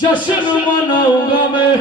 जश्न मनाऊंगा मैं।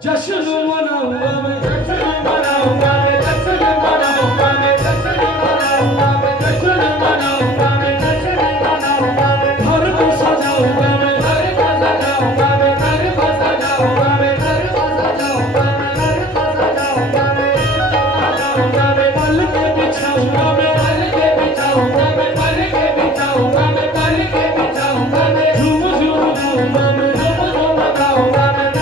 जश्न मनाऊंगा मैं, जश्न मनाऊंगा मैं, जश्न मनाऊंगा मैं, जश्न मनाऊंगा मैं, जश्न मनाऊंगा मैं, जश्न मनाऊंगा मैं। घर को सजाऊंगा मैं, घर को सजाऊंगा मैं, घर को सजाऊंगा मैं, घर को सजाऊंगा मैं, घर को सजाऊंगा मैं, सजाऊंगा मैं। पल के बिछाऊंगा मैं, पल के बिछाऊंगा मैं, पल के बिछाऊंगा मैं, पल के बिछाऊंगा मैं। झूम झूम गाऊंगा मैं, झूम झूम गाऊंगा मैं।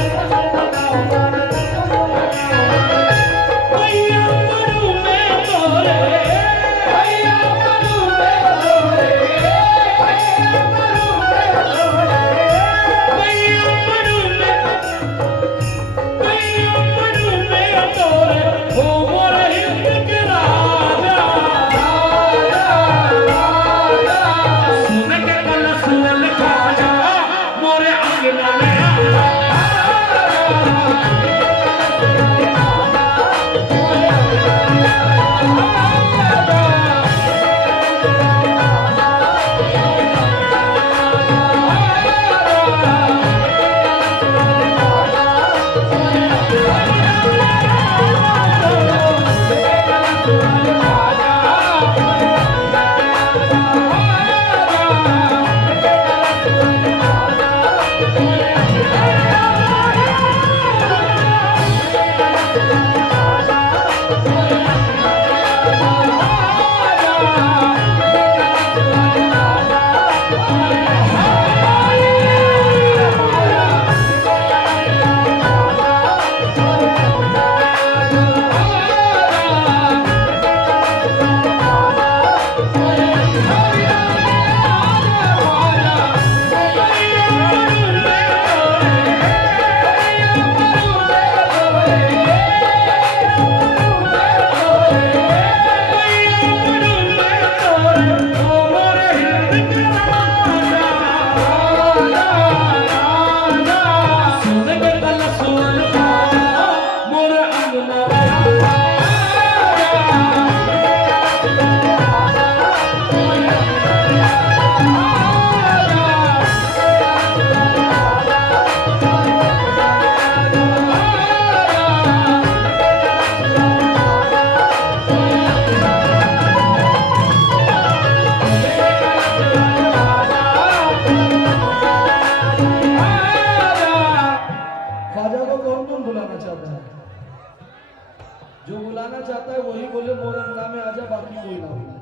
जो बुलाना चाहता है वही बोले मोर अंगना में आजा, बाकी कोई ना बोले।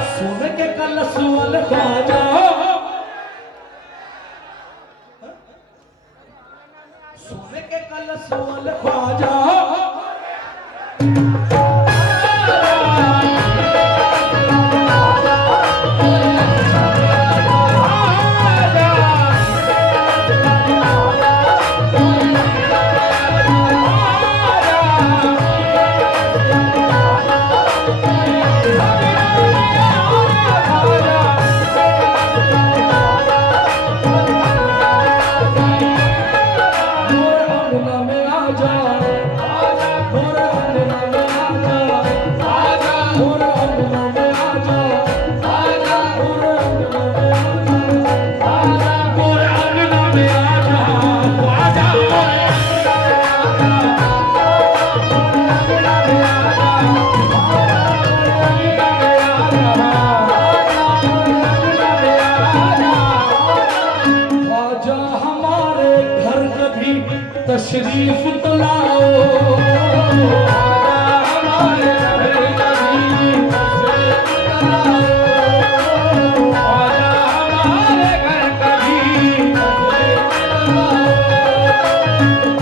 सोने के कलश वाले ख्वाजा में आ जा, तशरीफ तो लाओ हमारे घर कभी तशरीफ तो लाओ हमारे घर कभी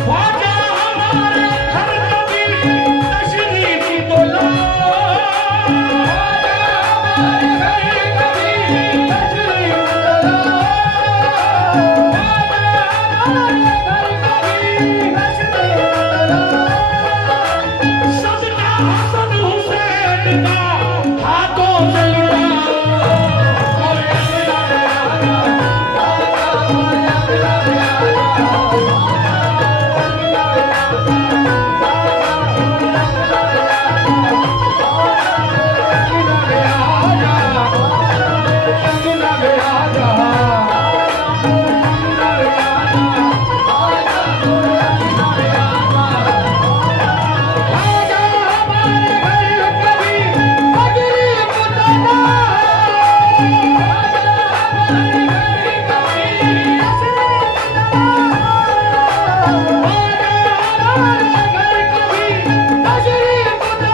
ख्वाजा हमारे घर कभी तशरीफ तो लाओ हमारे घर कभी तशरीफ तो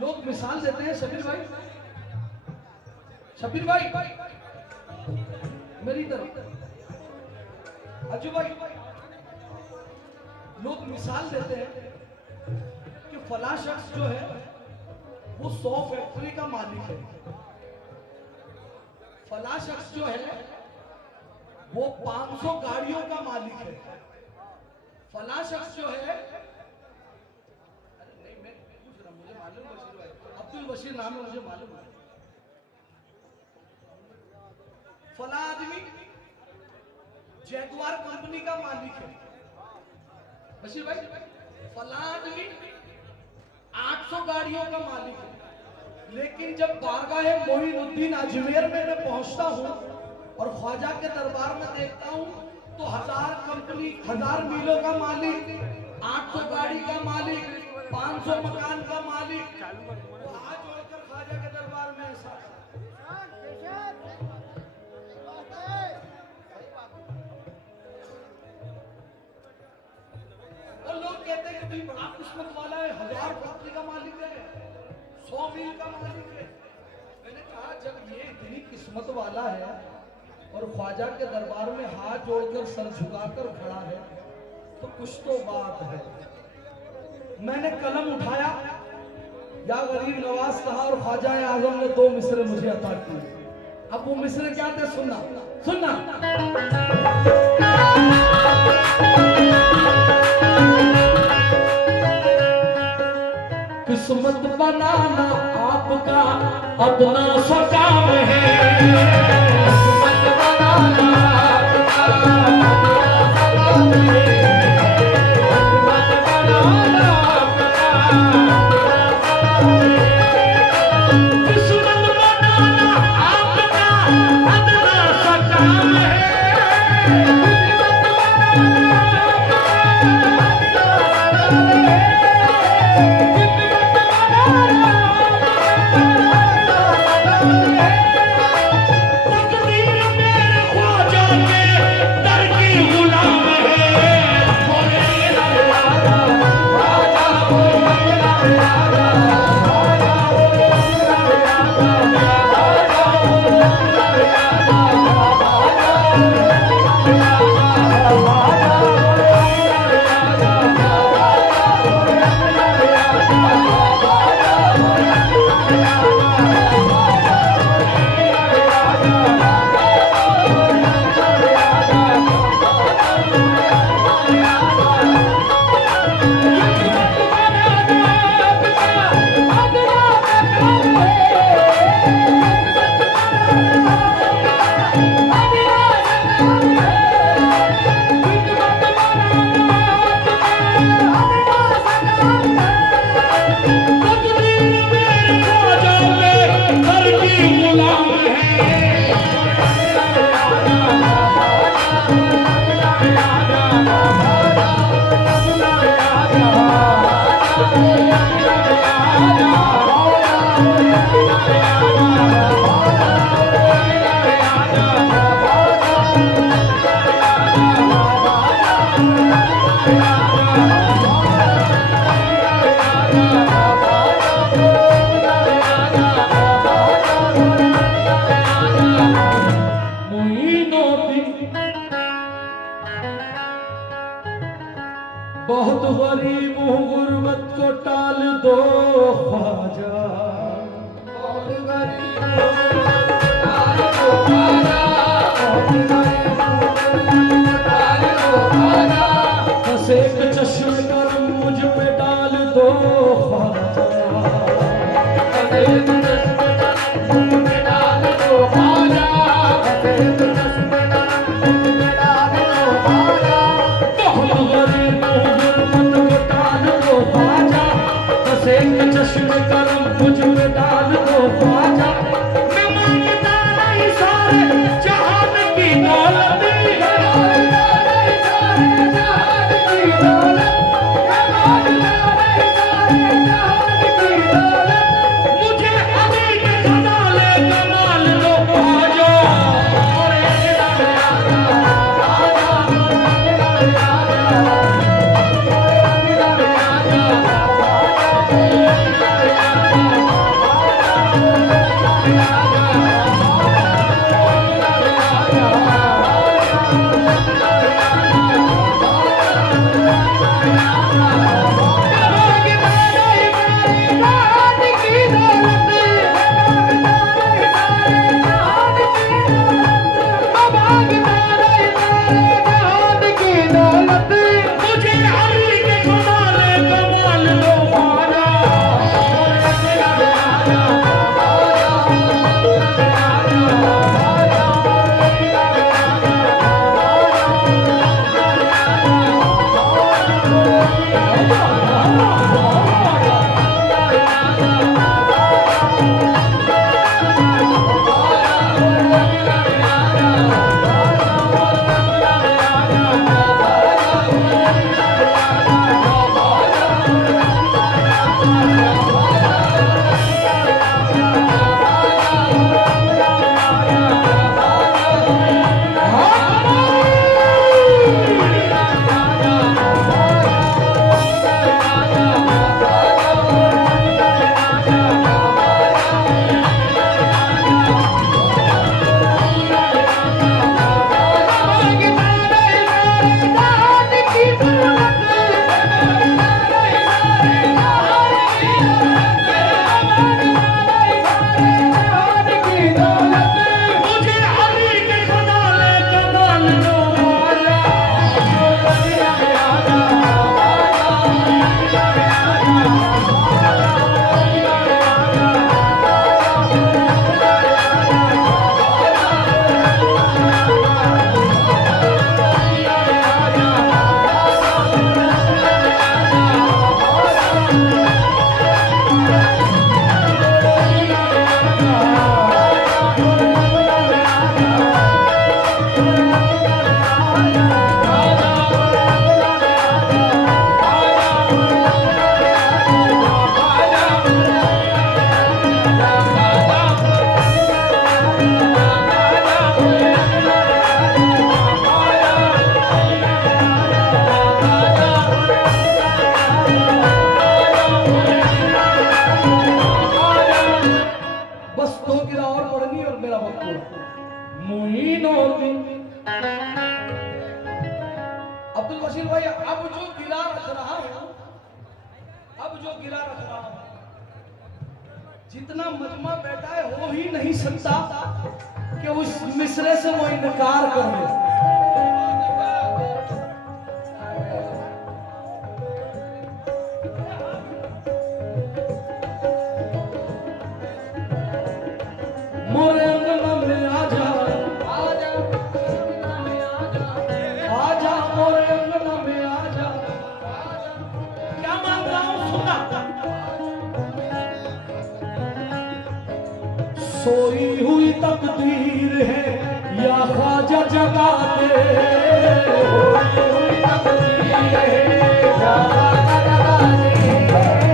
लोग मिसाल देते हैं शबीर भाई मेरी तरफ अजू भाई, लोग मिसाल देते हैं कि फला शख्स जो है वो 100 फैक्ट्री का मालिक है, फला शख्स जो है वो 500 गाड़ियों का मालिक है, फला शख्स जो है अब्दुल बशीर नाम है मुझे मालूम है, फला आदमी जैगुआर कंपनी का मालिक है, बशीर भाई फला आदमी 800 गाड़ियों का मालिक है। लेकिन जब बारगाहे मोइनुद्दीन अजमेर में मैं पहुंचता हूं और ख्वाजा के दरबार में देखता हूं तो 1000 मीलों का मालिक, 800 गाड़ी का मालिक, 500 मकान का मालिक, हाथ जोड़कर ख्वाजा के दरबार में ऐसा और लोग कहते हैं कि भाई बड़ा किस्मत वाला है, 1000 फैक्ट्री का मालिक है, 100 मील का मालिक है। मैंने कहा जब ये इतनी किस्मत वाला है और ख्वाजा के दरबार में हाथ जोड़कर सर झुकाकर खड़ा है तो कुछ तो बात है। मैंने कलम उठाया, या गरीब नवाज कहा और ख्वाजा आजम ने 2 मिसरे मुझे अता किए। अब वो मिसरे क्या थे सुनना सुनना। किस्मत बनाना आपका अपना सा काम है, किस्मत बनाना आपका अपना सा काम है, किस्मत बनाना Oh बहुत गरीब हूँ गुर्बत को टाल दो ख्वाजा, बहुत गरीब बस एक चश्मे करम मुझ पे डाल दो ख्वाजा, चश्मे करम मुझ में डाल दो ख्वाजा। मैं मांगता नहीं सारे जहान की दौलत, मुझे अभी के खजाने कमाल दो ख्वाजा। अब्दुल बशीर भाई, अब जो गिला रख रहा हूं, जितना मजमा बैठा है हो ही नहीं सकता कि उस मिसरे से वो इनकार कर दे। मोरे अंगना में आजा, आजा मोरे अंगना में आजा। क्या मांग रहा हूं सुना, सोई हुई तकदीर है या ख्वाजा जगा दे, सोई हुई तकदीर है या ख्वाजा जगा दे।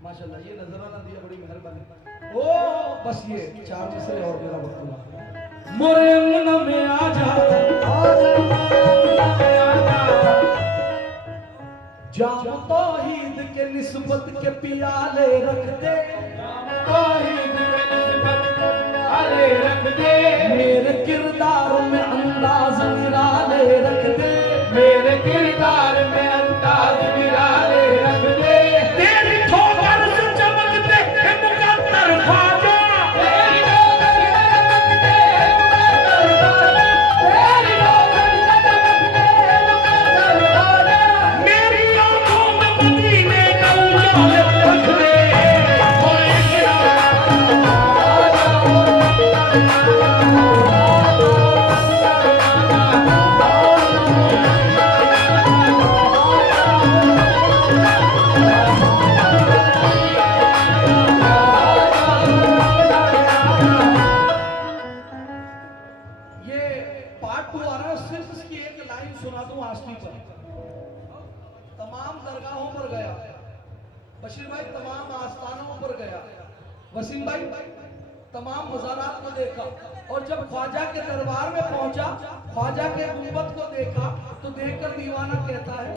माशाल्लाह, ये नजराना दिया, बड़ी मेहरबानी। ओ बस ये चार मिसरे और मेरा वक्त हुआ। मोरे अंगना में आजा जाम तौहीद के निस्बत के पियाले रख दे, तौहीद के निस्बत के पियाले रख दे, मेरे किरदार में अंदाज निराले रख दे, मेरे किरदार में अंदाज निराले रख दे, तेरी ठोकर से चमकते हैं मुकद्दर ख्वाजा, तेरी ठोकर से चमकते हैं मुकद्दर ख्वाजा, तेरी ठोकर से चमकते हैं मुकद्दर ख्वाजा, मेरी आंखों में मदीने का उजाला रख दे, बशीर भाई तमाम आस्थानों पर गया, वसीम भाई तमाम मज़ारात को देखा, और जब ख्वाजा के दरबार में पहुंचा, ख्वाजा के गुंबद को देखा, तो देखकर दीवाना कहता है,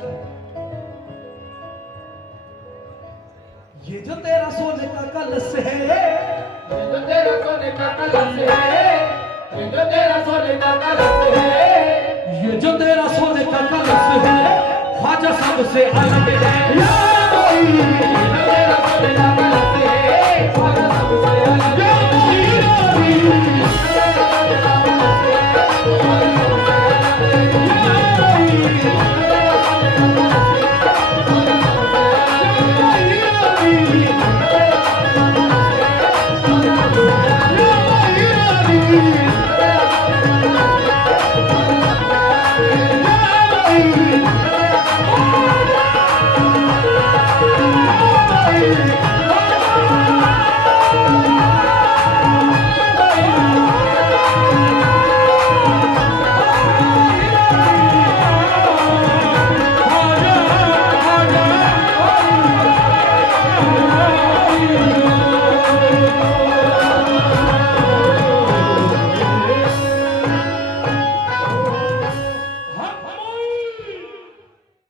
ये जो तेरा सोने का कलश है, ये जो तेरा सोने का कलश है, ये जो तेरा सोने का कलश है, ये जो तेरा सोने का कलश है, ख्वाजा सबसे अलग है, या तेरा सोने का